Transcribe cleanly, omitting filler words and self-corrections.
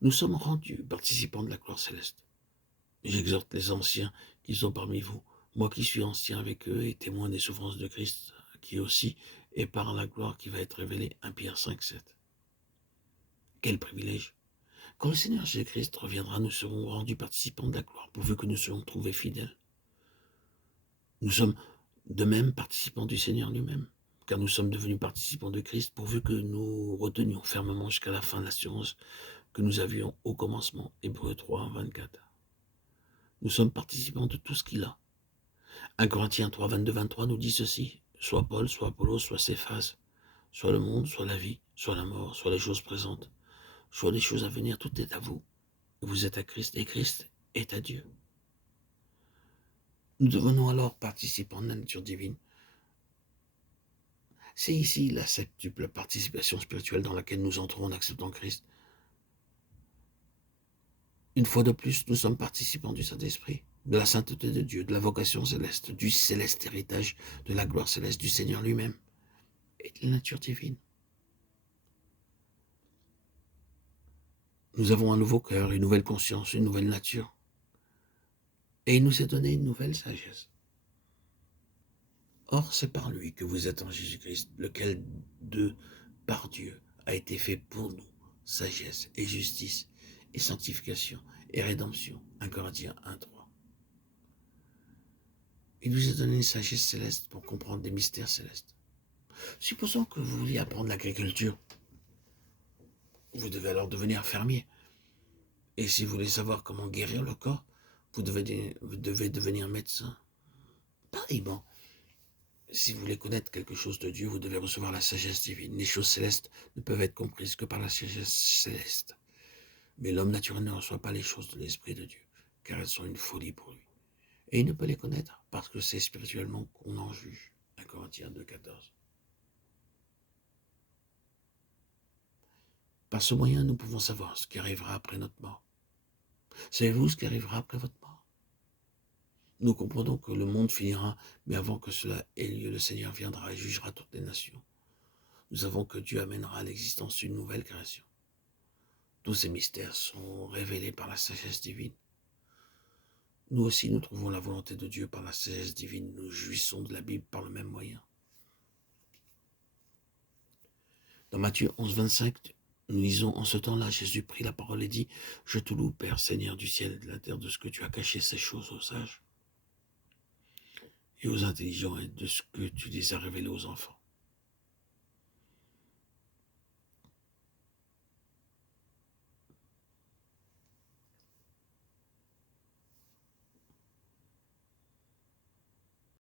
Nous sommes rendus participants de la gloire céleste. J'exhorte les anciens qui sont parmi vous, moi qui suis ancien avec eux et témoin des souffrances de Christ, qui aussi est par la gloire qui va être révélée. 1 Pierre 5, 7. Quel privilège! Quand le Seigneur Jésus-Christ reviendra, nous serons rendus participants de la gloire, pourvu que nous soyons trouvés fidèles. Nous sommes de même participants du Seigneur lui-même, car nous sommes devenus participants de Christ, pourvu que nous retenions fermement jusqu'à la fin l'assurance que nous avions au commencement. Hébreux 3, 24. Nous sommes participants de tout ce qu'il a. 1 Corinthiens 3, 22, 23 nous dit ceci: soit Paul, soit Apollos, soit Céphas, soit le monde, soit la vie, soit la mort, soit les choses présentes, soit les choses à venir, tout est à vous. Vous êtes à Christ et Christ est à Dieu. Nous devenons alors participants de la nature divine. C'est ici la septuple participation spirituelle dans laquelle nous entrons en acceptant Christ. Une fois de plus, nous sommes participants du Saint-Esprit, de la sainteté de Dieu, de la vocation céleste, du céleste héritage, de la gloire céleste du Seigneur lui-même et de la nature divine. Nous avons un nouveau cœur, une nouvelle conscience, une nouvelle nature. Et il nous est donné une nouvelle sagesse. Or, c'est par lui que vous êtes en Jésus-Christ, lequel par Dieu, a été fait pour nous, sagesse et justice, et sanctification, et rédemption. 1 Corinthiens 1, 3. Il nous a donné une sagesse céleste pour comprendre des mystères célestes. Supposons que vous vouliez apprendre l'agriculture. Vous devez alors devenir fermier. Et si vous voulez savoir comment guérir le corps, vous devez devenir médecin. Pareillement, si vous voulez connaître quelque chose de Dieu, vous devez recevoir la sagesse divine. Les choses célestes ne peuvent être comprises que par la sagesse céleste. Mais l'homme naturel ne reçoit pas les choses de l'Esprit de Dieu, car elles sont une folie pour lui. Et il ne peut les connaître, parce que c'est spirituellement qu'on en juge. 1 Corinthiens 2, 14. Par ce moyen, nous pouvons savoir ce qui arrivera après notre mort. Savez-vous ce qui arrivera après votre mort? Nous comprenons que le monde finira, mais avant que cela ait lieu, le Seigneur viendra et jugera toutes les nations. Nous savons que Dieu amènera à l'existence une nouvelle création. Tous ces mystères sont révélés par la sagesse divine. Nous aussi, nous trouvons la volonté de Dieu par la sagesse divine. Nous jouissons de la Bible par le même moyen. Dans Matthieu 11, 25, nous lisons: en ce temps-là, Jésus prit la parole et dit: je te loue, Père, Seigneur du ciel et de la terre, de ce que tu as caché ces choses aux sages et aux intelligents, et de ce que tu les as révélées aux enfants.